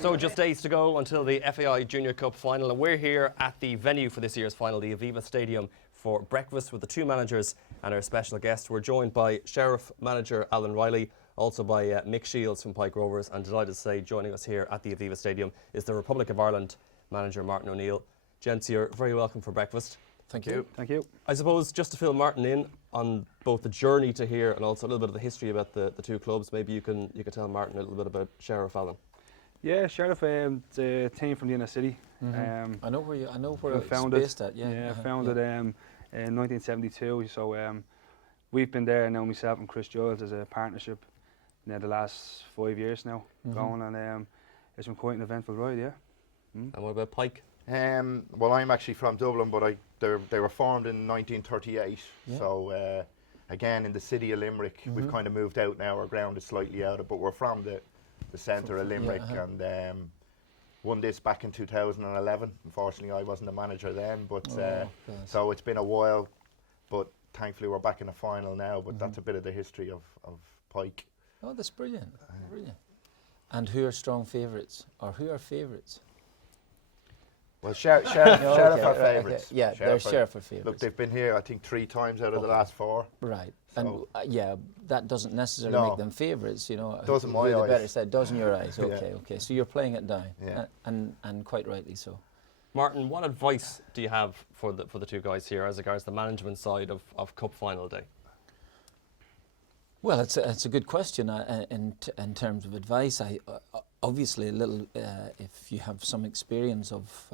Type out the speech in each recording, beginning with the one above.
So just days to go until the FAI Junior Cup Final, and we're here at the venue for this year's final, the Aviva Stadium, for breakfast with the two managers and our special guest. We're joined by Sheriff Manager Alan Reilly, also by Mick Shields from Pike Rovers, and delighted to say joining us here at the Aviva Stadium is the Republic of Ireland manager Martin O'Neill. Gents, you're very welcome for breakfast. Thank you. Thank you. I suppose just to fill Martin in on both the journey to here and also a little bit of the history about the two clubs, maybe you can tell Martin a little bit about Sheriff Alan. Yeah, Sheriff, the team from the inner city. I know where it's founded, based at. Yeah, founded in 1972. So we've been there now, myself and Chris Giles, as a partnership. Now the last 5 years now going, and it's been quite an eventful ride. Yeah. And what about Pike? Well, I'm actually from Dublin, but they were formed in 1938. Yeah. So again, in the city of Limerick, we've kind of moved out now. Our ground is slightly out of, but we're from the centre of Limerick, and won this back in 2011. Unfortunately, I wasn't the manager then, but so it's been a while. But thankfully, we're back in the final now. But that's a bit of the history of Pike. Oh, that's brilliant. Brilliant. And who are strong favourites, or who are favourites? Well, Sheriff are favourites. Okay. Yeah, they're Sheriff are favourites. Look, they've been here, I think, 3 times out of the last 4. Right. So And yeah, that doesn't necessarily make them favourites, you know. Doesn't my eyes. eyes. Better said, does in your eyes. Okay, okay. So you're playing it down, Yeah. and quite rightly so. Martin, what advice do you have for the two guys here as regards the management side of Cup Final Day? Well, it's a good question. In terms of advice, obviously a little. If you have some experience of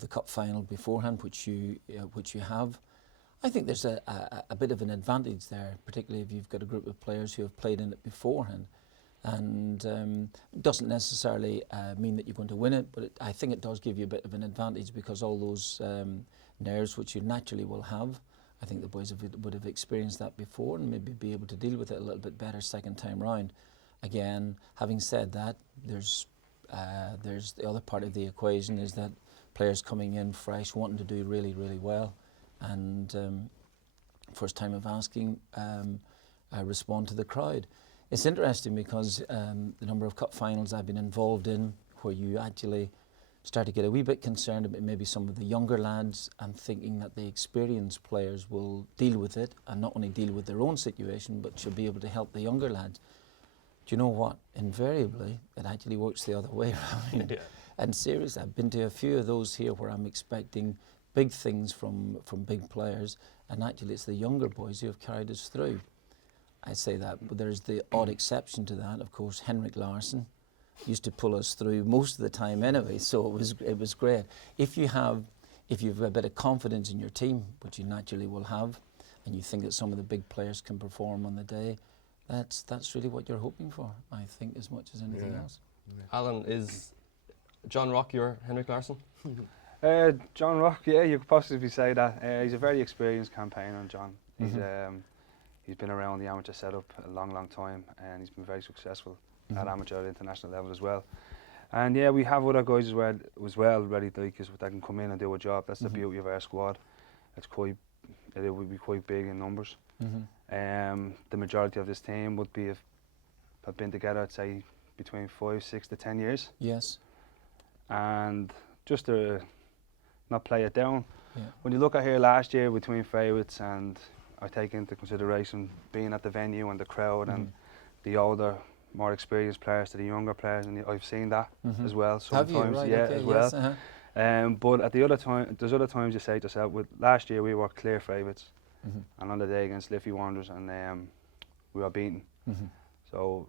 the cup final beforehand, which you have, I think there's a bit of an advantage there, particularly if you've got a group of players who have played in it beforehand, and it doesn't necessarily mean that you're going to win it, but I think it does give you a bit of an advantage because all those nerves which you naturally will have. I think the boys would have experienced that before and maybe be able to deal with it a little bit better second time round. Again, having said that, there's the other part of the equation is that players coming in fresh, wanting to do really, really well, and first time of asking, respond to the crowd. It's interesting because the number of cup finals I've been involved in where you actually start to get a wee bit concerned about maybe some of the younger lads and thinking that the experienced players will deal with it and not only deal with their own situation but should be able to help the younger lads. Do you know what? Invariably, it actually works the other way around. Yeah. And seriously, I've been to a few of those here where I'm expecting big things from big players, and actually it's the younger boys who have carried us through. I say that, but there's the odd exception to that. Of course, Henrik Larsson used to pull us through most of the time anyway, so it was great. If you've a bit of confidence in your team, which you naturally will have, and you think that some of the big players can perform on the day, that's really what you're hoping for, I think, as much as anything else. Yeah. Alan, is John Rock your Henrik Larsson? John Rock, yeah, you could possibly say that. He's a very experienced campaigner, John. He's been around the amateur setup a long, long time, and he's been very successful at amateur and international level as well. And yeah, we have other guys as well ready to that can come in and do a job. That's the beauty of our squad. It will be quite big in numbers. The majority of this team would have been together, I'd say, between 5, 6 to 10 years. Yes. And just to not play it down, when you look at here last year between favourites, and I take into consideration being at the venue and the crowd and the older, more experienced players to the younger players, and I've seen that as well sometimes. Have you? Right, yeah, okay, as well. Yes, but at the other time, there's other times you say to yourself, last year we were clear favourites, and on the day against Liffey Wanderers, and we were beaten. So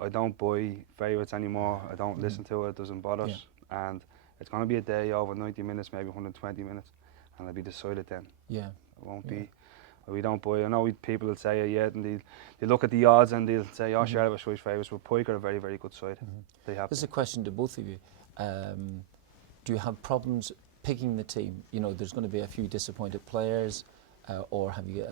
I don't buy favourites anymore. I don't listen to it. It doesn't bother us. And it's going to be a day over 90 minutes, maybe 120 minutes, and it'll be decided then. Yeah. It won't be. We don't buy. I know people will say, and they look at the odds and they'll say, Sheriff are Swiss favourites, but Pike are a very, very good side. They have. This is a question to both of you. Do you have problems picking the team? You know, there's going to be a few disappointed players, or have you?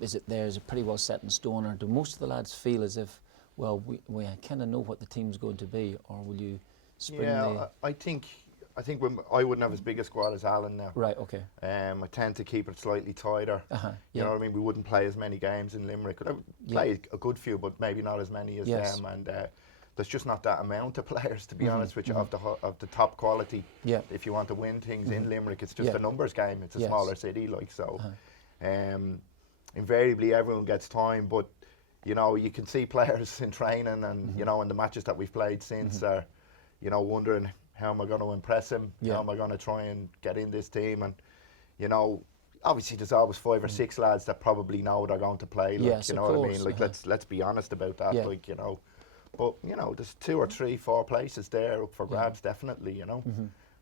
Is it there's a pretty well set in stone, or do most of the lads feel as if, well, we kind of know what the team's going to be, or will you spring the? I think I think I wouldn't have as big a squad as Alan now. Right, okay. I tend to keep it slightly tighter. You know what I mean? We wouldn't play as many games in Limerick. I would play a good few, but maybe not as many as them. And there's just not that amount of players, to be honest with you, of the top quality. If you want to win things in Limerick, it's just a numbers game. It's a smaller city, like so. Invariably, everyone gets time, but you know, you can see players in training and you know, in the matches that we've played since, are, you know, wondering how am I going to impress him? How am I going to try and get in this team? And you know, obviously there's always 5 or 6 lads that probably know they're going to play. Like, Yes, you know what I mean? Like let's be honest about that. Like, you know, but you know, there's 2 or 3, 4 places there up for grabs, definitely. You know,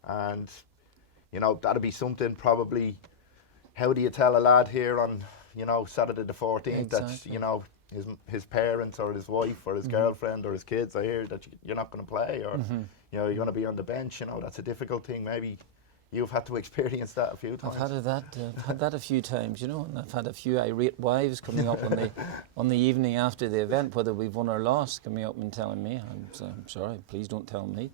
and you know, that'll be something probably. How do you tell a lad here on, you know, Saturday the 14th that, you know, his parents or his wife or his girlfriend or his kids are here that you're not going to play, or you know, you're going to be on the bench? You know, that's a difficult thing. Maybe you've had to experience that a few times. I've had that a few times, you know, and I've had a few irate wives coming up on the evening after the event, whether we've won or lost, coming up and telling me, I'm sorry, please don't tell me.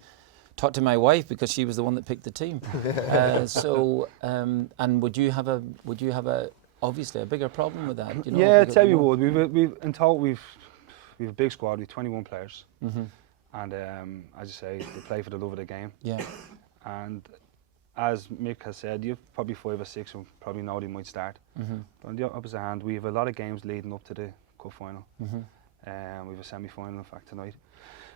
Talk to my wife, because she was the one that picked the team. And would you have a obviously a bigger problem with that? You know, yeah, I tell you what, we've in total we've a big squad. We've 21 players, and as you say, they play for the love of the game. Yeah. And as Mick has said, you've probably 5 or 6 who probably know they might start. But on the opposite hand, we have a lot of games leading up to the cup final. We have a semi-final, in fact, tonight.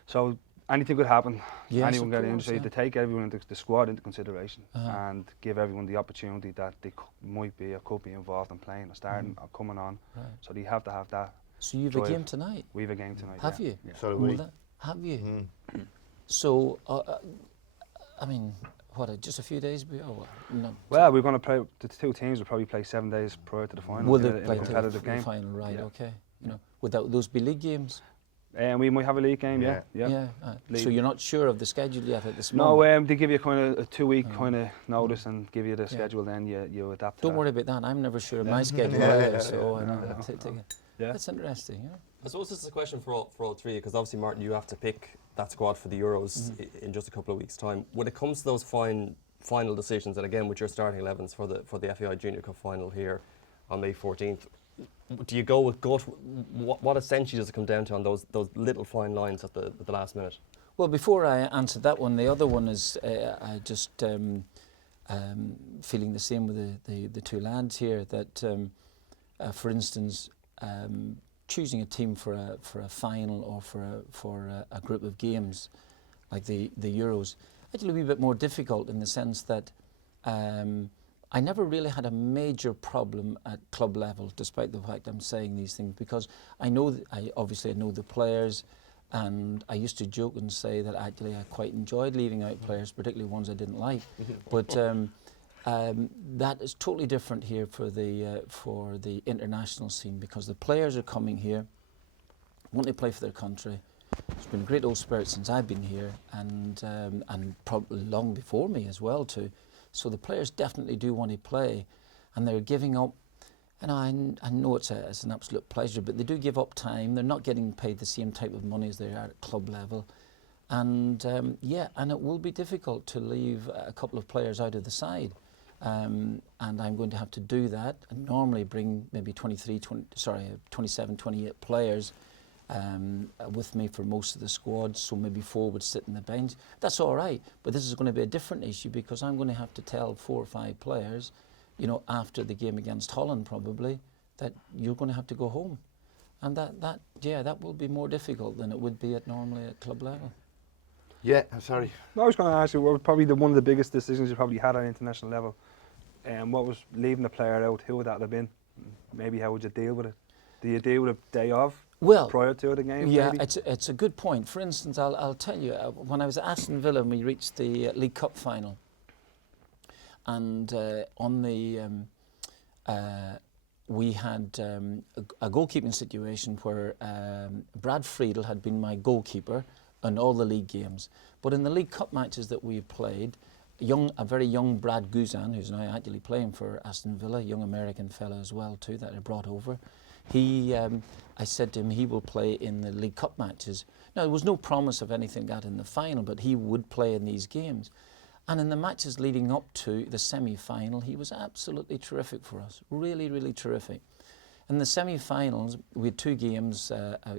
So anything could happen. Yes, anyone get injured. Yeah. They take everyone into the squad into consideration and give everyone the opportunity that they might be or could be involved in playing or starting or coming on. Right. So they have to have that. So you have a game tonight? We have a game tonight. Have you? Yeah. So do we. Have you? So, I mean, what, just a few days before? No. Well, we're going to play, the 2 teams will probably play 7 days prior to the final. Will they play the game? Final, right, okay. You know, would those be league games? We might have a league game, yeah. So you're not sure of the schedule yet at this moment? No, they give you kind of a 2-week kind of notice and give you the schedule, then you adapt to Don't worry about that, I'm never sure of my schedule either, so I know. That's interesting, yeah. I suppose this is a question for all 3, because obviously, Martin, you have to pick that squad for the Euros in just a couple of weeks' time. When it comes to those final decisions, and again with your starting 11s for the FAI Junior Cup Final here on May 14th, do you go with gut? What essentially does it come down to on those little fine lines at the last minute? Well, before I answer that one, the other one is I just feeling the same with the 2 lads here, that for instance, choosing a team for a final or for a group of games like the Euros, actually a wee bit more difficult in the sense that I never really had a major problem at club level, despite the fact I'm saying these things, because I know obviously I know the players, and I used to joke and say that actually I quite enjoyed leaving out players, particularly ones I didn't like. But that is totally different here for the international scene, because the players are coming here, want to play for their country. It's been a great old spirit since I've been here, and probably long before me as well too. So the players definitely do want to play, and they're giving up. And I know it's an absolute pleasure, but they do give up time. They're not getting paid the same type of money as they are at club level. And and it will be difficult to leave a couple of players out of the side. And I'm going to have to do that, and normally bring maybe 27, 28 players with me for most of the squad, so maybe 4 would sit in the bench. That's all right, but this is going to be a different issue, because I'm going to have to tell 4 or 5 players, you know, after the game against Holland probably, that you're going to have to go home. And that will be more difficult than it would be normally at club level. Yeah, I'm sorry. No, I was going to ask you, what was probably one of the biggest decisions you probably had on international level? What was leaving the player out? Who would that have been? Maybe how would you deal with it? Do you deal with a day off prior to the game? Yeah, maybe? it's a good point. For instance, I'll tell you, when I was at Aston Villa and we reached the League Cup final, and on the we had a goalkeeping situation where Brad Friedel had been my goalkeeper in all the league games, but in the League Cup matches that we played, a very young Brad Guzan, who's now actually playing for Aston Villa, a young American fellow as well too that I brought over. I said to him he will play in the League Cup matches. Now there was no promise of anything like that in the final, but he would play in these games. And in the matches leading up to the semi-final, he was absolutely terrific for us. Really, really terrific. In the semi-finals, we had 2 games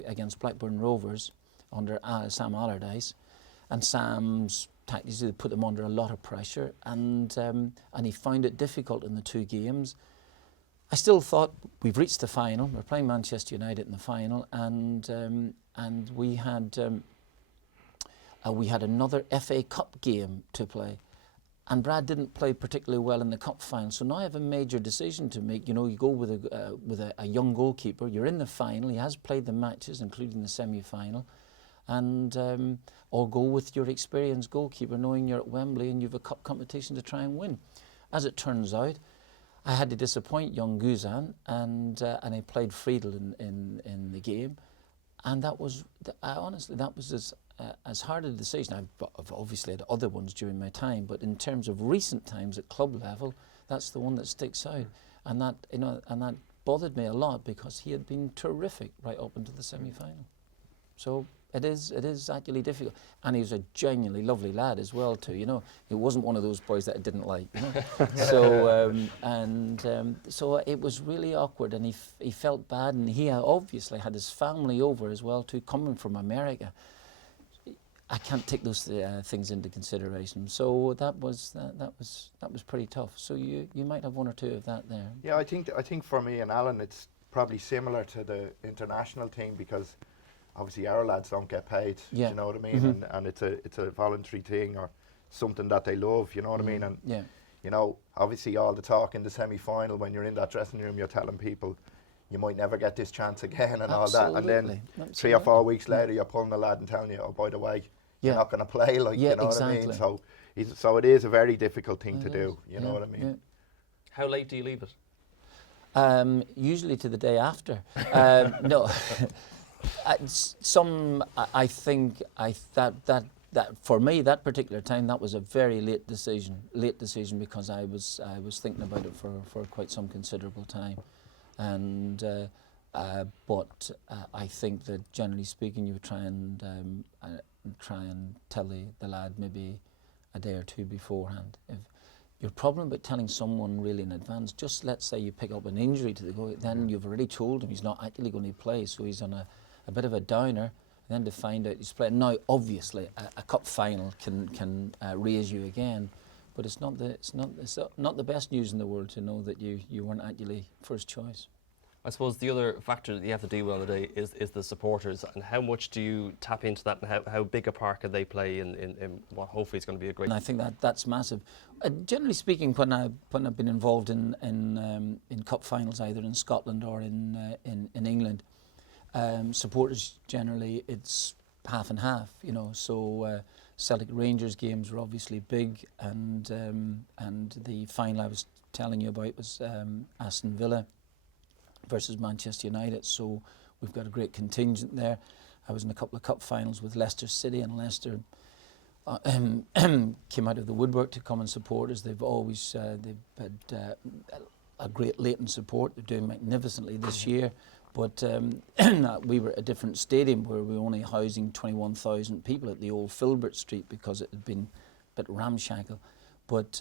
against Blackburn Rovers under Sam Allardyce, and Sam's tactics put them under a lot of pressure, and he found it difficult in the 2 games. I still thought we've reached the final. We're playing Manchester United in the final, and we had another FA Cup game to play. And Brad didn't play particularly well in the cup final, so now I have a major decision to make. You know, you go with a young goalkeeper. You're in the final. He has played the matches, including the semi-final, and or go with your experienced goalkeeper, knowing you're at Wembley and you've a cup competition to try and win. As it turns out, I had to disappoint young Guzan, and I played Friedel in the game, and that was honestly that was as hard a decision. I've obviously had other ones during my time, but in terms of recent times at club level, that's the one that sticks out, and that bothered me a lot because he had been terrific right up into the semi-final. So it is actually difficult, and he was a genuinely lovely lad as well too. You know, he wasn't one of those boys that I didn't like. You know, so it was really awkward, and he felt bad, and he obviously had his family over as well too, coming from America. I can't take those things into consideration. So that was pretty tough. So you might have one or two of that there. Yeah, I think for me and Alan, it's probably similar to the international team, because obviously our lads don't get paid. Yeah. You know what I mean? And it's a voluntary thing, or something that they love. You know what I mean? And you know, obviously all the talk in the semi-final, when you're in that dressing room, you're telling people you might never get this chance again, and all that. And then 3 or 4 weeks later, you're pulling the lad and telling you, oh, by the way, you're not going to play, like, you know what I mean? So it is a very difficult thing to do, you know what I mean? Yeah. How late do you leave it? Usually to the day after. No, I think that for me, that particular time, that was a very late decision because I was thinking about it for quite some considerable time, and but I think that generally speaking, you would try and tell the lad maybe a day or two beforehand. If your problem about telling someone really in advance, just let's say you pick up an injury to the goal, then you've already told him he's not actually going to play, so he's on a bit of a downer. Then to find out he's playing. Now, obviously, a cup final can raise you again, but it's not the best news in the world to know that you weren't actually first choice. I suppose the other factor that you have to deal with on the day is the supporters, and how much do you tap into that, and how big a part can they play in what hopefully is going to be a great. And I think that's massive. Generally speaking, when I've been involved in cup finals, either in Scotland or in England, supporters generally it's half and half. You know, so Celtic Rangers games were obviously big, and the final I was telling you about was Aston Villa versus Manchester United, so we've got a great contingent there. I was in a couple of cup finals with Leicester City, and Leicester came out of the woodwork to come and support us. They've always they've had a great latent support. They're doing magnificently this year, but we were at a different stadium where we were only housing 21,000 people at the old Filbert Street because it had been a bit ramshackle, but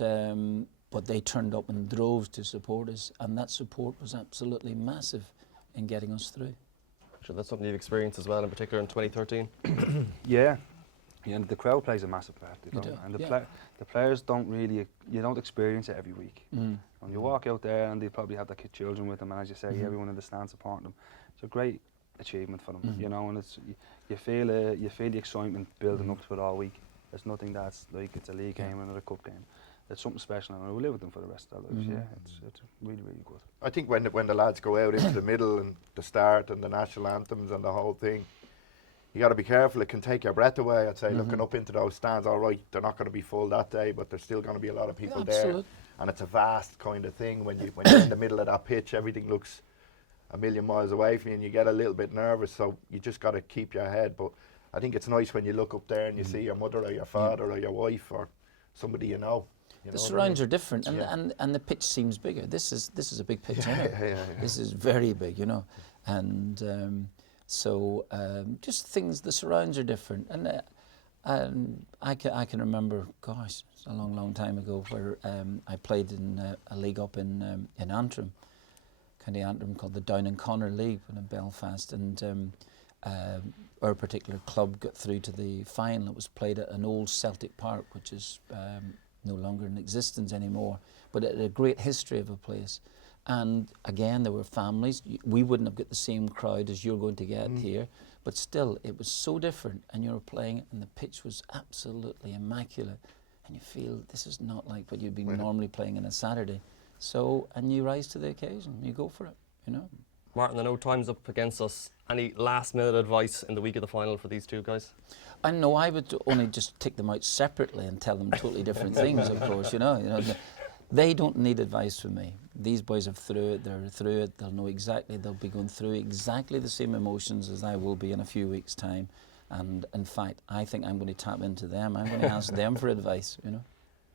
they turned up in droves to support us, and that support was absolutely massive in getting us through. Sure, that's something you've experienced as well, in particular in 2013. Yeah, and the crowd plays a massive part. And the players don't really, you don't experience it every week. When you walk out there, and they probably have their children with them, and as you say, everyone in the stand supporting them. It's a great achievement for them, you know, and you feel the excitement building up to it all week. There's nothing that's like it's a league game and a cup game. It's something special, and we'll live with them for the rest of their lives. Yeah, it's really, really good. I think when the lads go out into the middle and the start and the national anthems and the whole thing, you got to be careful. It can take your breath away. I'd say looking up into those stands. All right, they're not going to be full that day, but there's still going to be a lot of people there, and it's a vast kind of thing. When you're in the middle of that pitch, everything looks a million miles away from you, and you get a little bit nervous. So you just got to keep your head. But I think it's nice when you look up there and you see your mother or your father or your wife or somebody you know. The surrounds are different, and the pitch seems bigger. This is a big pitch, This is very big, you know, and so just things. The surrounds are different, and I can remember, gosh, it's a long time ago, where I played in a league up in Antrim, County Antrim, called the Down and Connor League in Belfast, and our particular club got through to the final. It was played at an old Celtic Park, which is no longer in existence anymore, but it had a great history of a place. And again, there were families. We wouldn't have got the same crowd as you're going to get here, but still, it was so different. And you were playing, and the pitch was absolutely immaculate. And you feel this is not like what you'd be normally playing on a Saturday. So, and you rise to the occasion. You go for it, you know. Martin, I know time's up against us. Any last-minute advice in the week of the final for these two guys? I know I would only just take them out separately and tell them totally different things, of course, you know. They don't need advice from me. These boys have through it, they're through it, they'll know exactly, they'll be going through exactly the same emotions as I will be in a few weeks' time. And in fact, I think I'm going to tap into them. I'm going to ask them for advice, you know.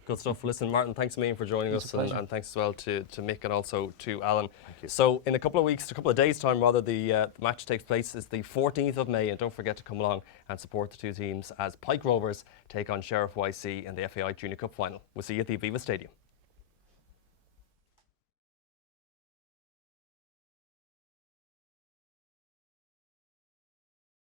Good stuff. Listen, Martin, thanks a million for joining us, and thanks as well to Mick and also to Alan. Thank you. So in a couple of days' time rather, the match takes place. It's the 14th of May, and don't forget to come along and support the two teams as Pike Rovers take on Sheriff YC in the FAI Junior Cup Final. We'll see you at the Aviva Stadium.